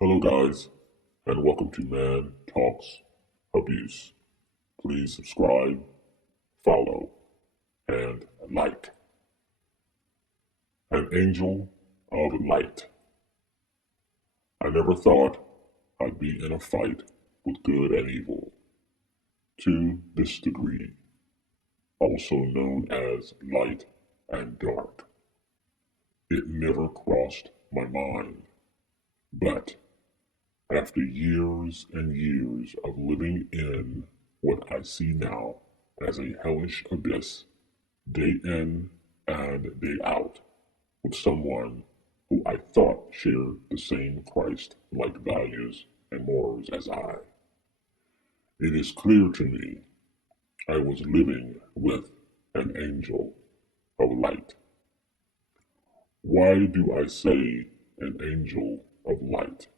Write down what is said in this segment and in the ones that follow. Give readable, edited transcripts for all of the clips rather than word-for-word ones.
Hello, guys, and welcome to Man Talks Abuse. Please subscribe, follow, and like. An angel of light. I never thought I'd be in a fight with good and evil. To this degree, also known as light and dark. It never crossed my mind. But after years and years of living in what I see now as a hellish abyss, day in and day out, with someone who I thought shared the same Christ-like values and morals as I, it is clear to me I was living with an angel of light. Why do I say an angel of light?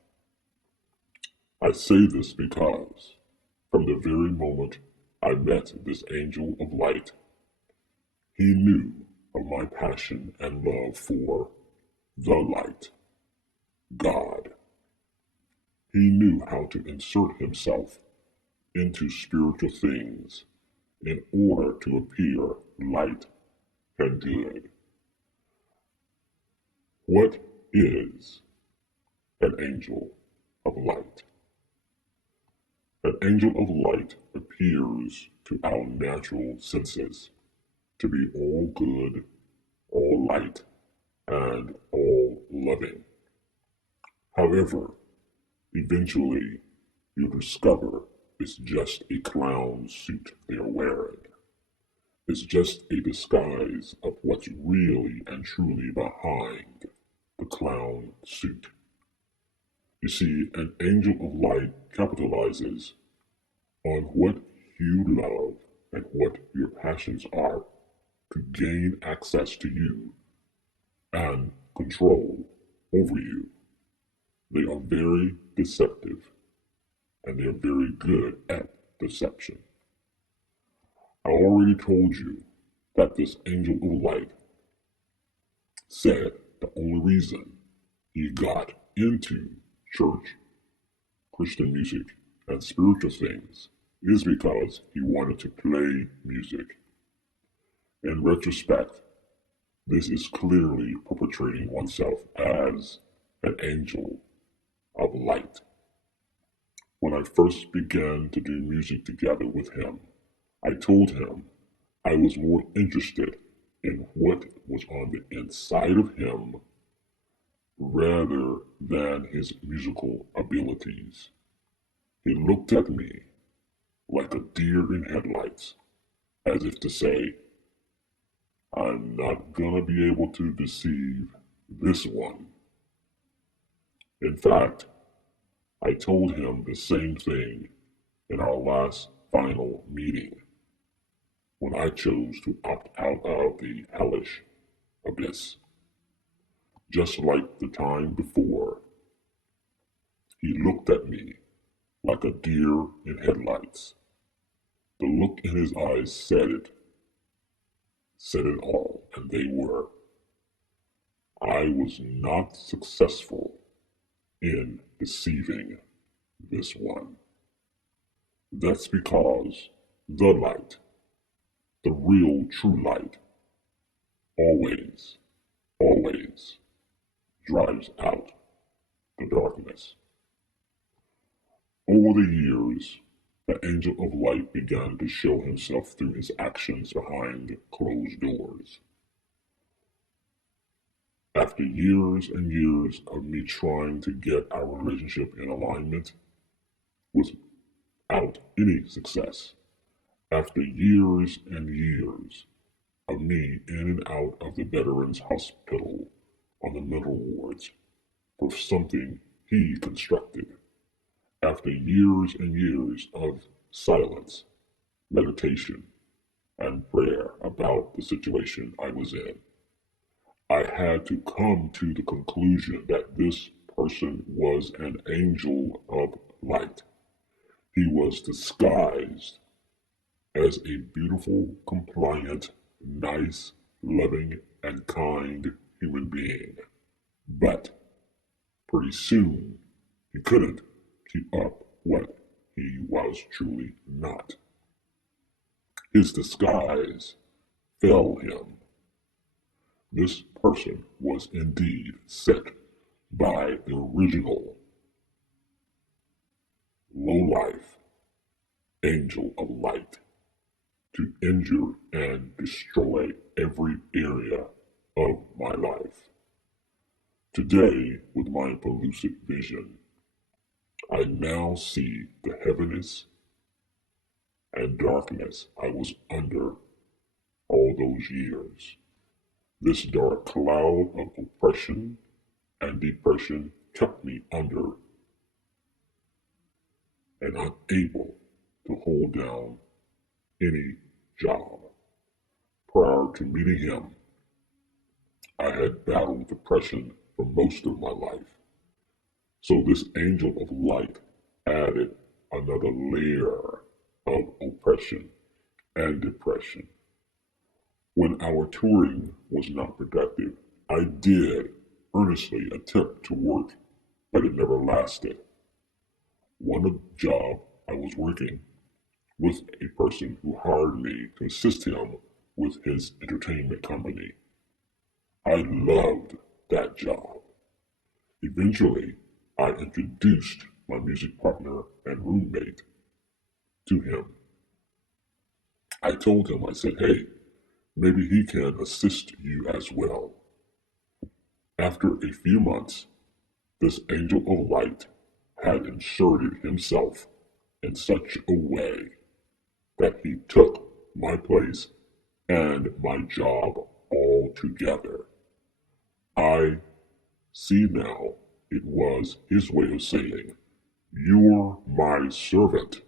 I say this because from the very moment I met this angel of light, he knew of my passion and love for the light, God. He knew how to insert himself into spiritual things in order to appear light and good. What is an angel of light? An angel of light appears to our natural senses to be all good, all light, and all loving. However, eventually you discover it's just a clown suit they're wearing. It's just a disguise of what's really and truly behind the clown suit. You see, an angel of light capitalizes on what you love and what your passions are to gain access to you and control over you. They are very deceptive and they are very good at deception. I already told you that this angel of light said the only reason he got into church, Christian music, and spiritual things is because he wanted to play music. In retrospect, this is clearly perpetrating oneself as an angel of light. When I first began to do music together with him, I told him I was more interested in what was on the inside of him rather than his musical abilities. He looked at me like a deer in headlights, as if to say, I'm not gonna be able to deceive this one. In fact, I told him the same thing in our last final meeting when I chose to opt out of the hellish abyss. Just like the time before, he looked at me like a deer in headlights. The look in his eyes said it all, and they were, I was not successful in deceiving this one. That's because the light, the real true light, always, always drives out the darkness. Over the years, the angel of light began to show himself through his actions behind closed doors. After years and years of me trying to get our relationship in alignment without any success, after years and years of me in and out of the Veterans Hospital on the mental wards for something he constructed, after years and years of silence, meditation, and prayer about the situation I was in, I had to come to the conclusion that this person was an angel of light. He was disguised as a beautiful, compliant, nice, loving, and kind human being. But pretty soon, He couldn't keep up what he was truly not. His disguise failed him. This person was indeed sent by the original low-life angel of light to injure and destroy every area of my life. Today, with my pellucid vision, I now see the heaviness and darkness I was under all those years. This dark cloud of oppression and depression kept me under and unable to hold down any job. Prior to meeting him, I had battled depression for most of my life. So this angel of light added another layer of oppression and depression. When our touring was not productive, I did earnestly attempt to work, but it never lasted. One job I was working with a person who hired me to assist him with his entertainment company. I loved that job. Eventually, I introduced my music partner and roommate to him. I told him, I said, hey, maybe he can assist you as well. After a few months, this angel of light had inserted himself in such a way that he took my place and my job all together. I see now it was his way of saying, you're my servant.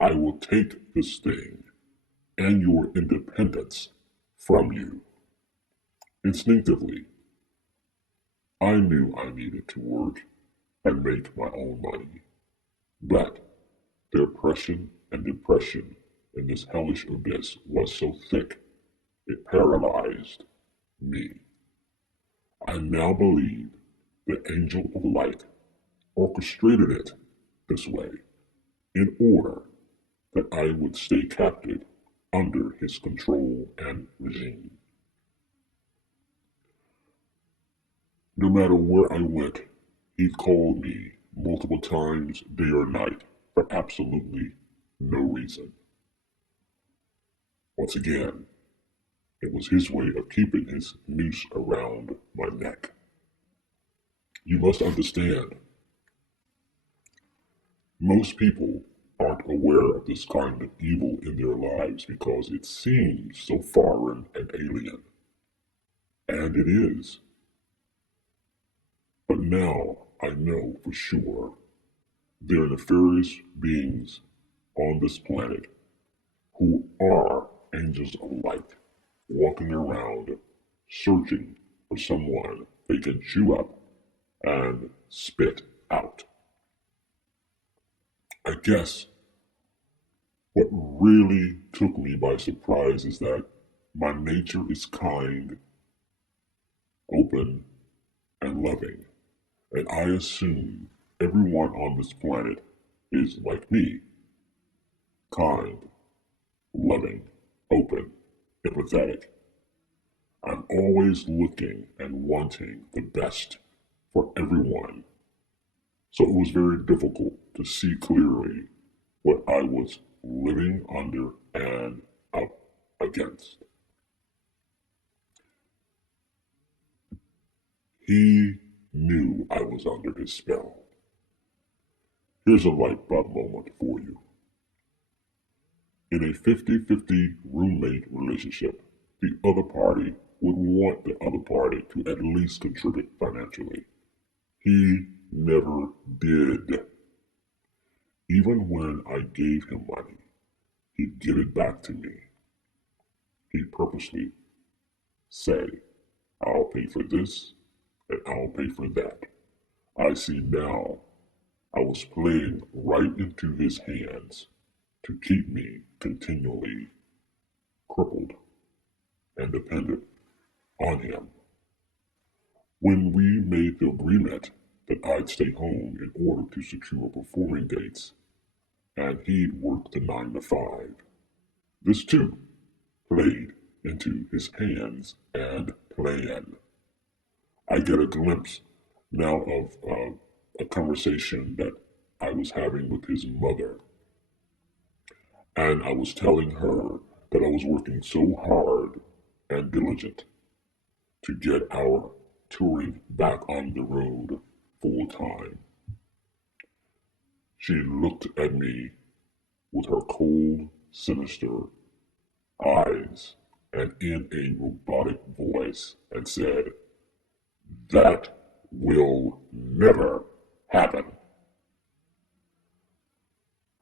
I will take this thing and your independence from you. Instinctively, I knew I needed to work and make my own money. But the oppression and depression in this hellish abyss was so thick, it paralyzed me. I now believe the angel of light orchestrated it this way in order that I would stay captive under his control and regime. No matter where I went, he called me multiple times, day or night, for absolutely no reason. Once again, it was his way of keeping his noose around my neck. You must understand, most people aren't aware of this kind of evil in their lives because it seems so foreign and alien. And it is. But now I know for sure there are nefarious beings on this planet who are angels of light, walking around searching for someone they can chew up and spit out. I guess what really took me by surprise is that my nature is kind, open, and loving, and I assume everyone on this planet is like me, kind, loving, open, empathetic. I'm always looking and wanting the best for everyone, so it was very difficult to see clearly what I was living under and up against. He knew I was under his spell. Here's a light bulb moment for you. In a 50-50 roommate relationship, the other party would want the other party to at least contribute financially. He never did. Even when I gave him money, he'd give it back to me. He'd purposely say, I'll pay for this and I'll pay for that. I see now I was playing right into his hands to keep me continually crippled and dependent on him. When we made the agreement that I'd stay home in order to secure performing dates, and he'd work the 9 to 5. This too played into his hands and plan. I get a glimpse now of a conversation that I was having with his mother, and I was telling her that I was working so hard and diligent to get our touring back on the road full time. She looked at me with her cold, sinister eyes and in a robotic voice and said, "That will never happen."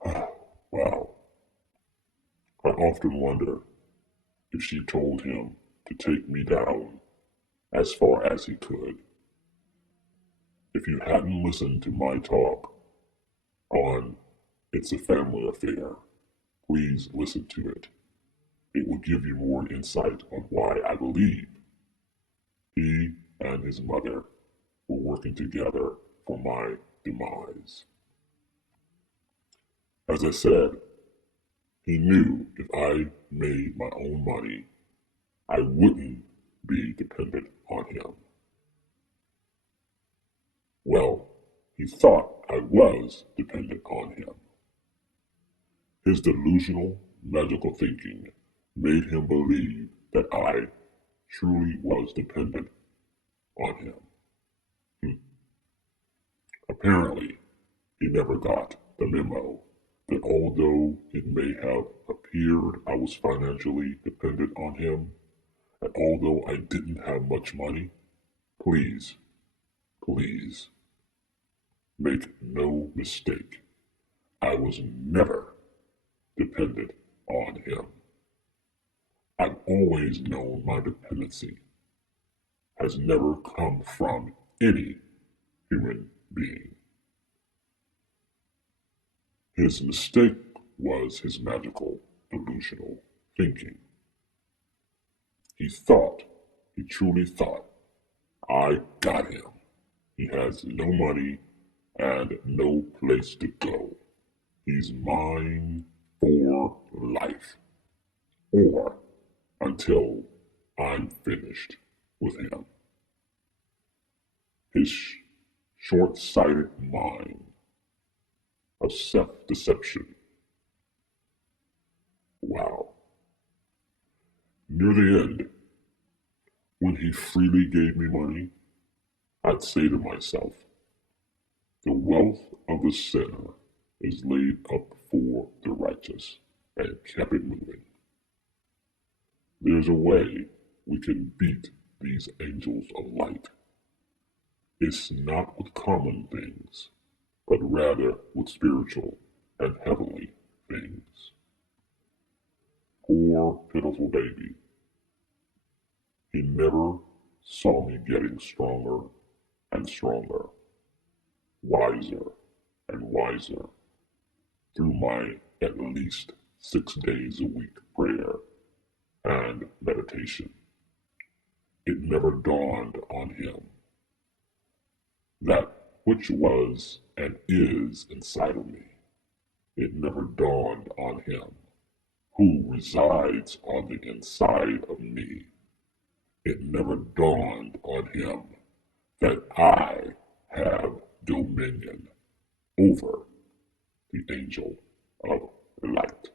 Wow. I often wonder if she told him to take me down as far as he could. If you hadn't listened to my talk on It's a Family Affair, please listen to it. It will give you more insight on why I believe he and his mother were working together for my demise. As I said, he knew if I made my own money, I wouldn't be dependent on him. Well, he thought I was dependent on him. His delusional, magical thinking made him believe that I truly was dependent on him. Apparently, he never got the memo that although it may have appeared I was financially dependent on him, and although I didn't have much money, please make no mistake, I was never dependent on him. I've always known my dependency has never come from any human being. His mistake was his magical, delusional thinking. He truly thought, I got him. He has no money and no place to go. He's mine for life, or until I'm finished with him. His short-sighted mind of self-deception. Wow. Near the end, when he freely gave me money, I'd say to myself, the wealth of the sinner is laid up for the righteous, and kept it moving. There's a way we can beat these angels of light. It's not with common things, but rather with spiritual and heavenly things. Poor, pitiful baby. He never saw me getting stronger and stronger, wiser and wiser, through my at least 6 days a week prayer and meditation. It never dawned on him that which was and is inside of me. It never dawned on him who resides on the inside of me. It never dawned on him that I have dominion over the angel of light.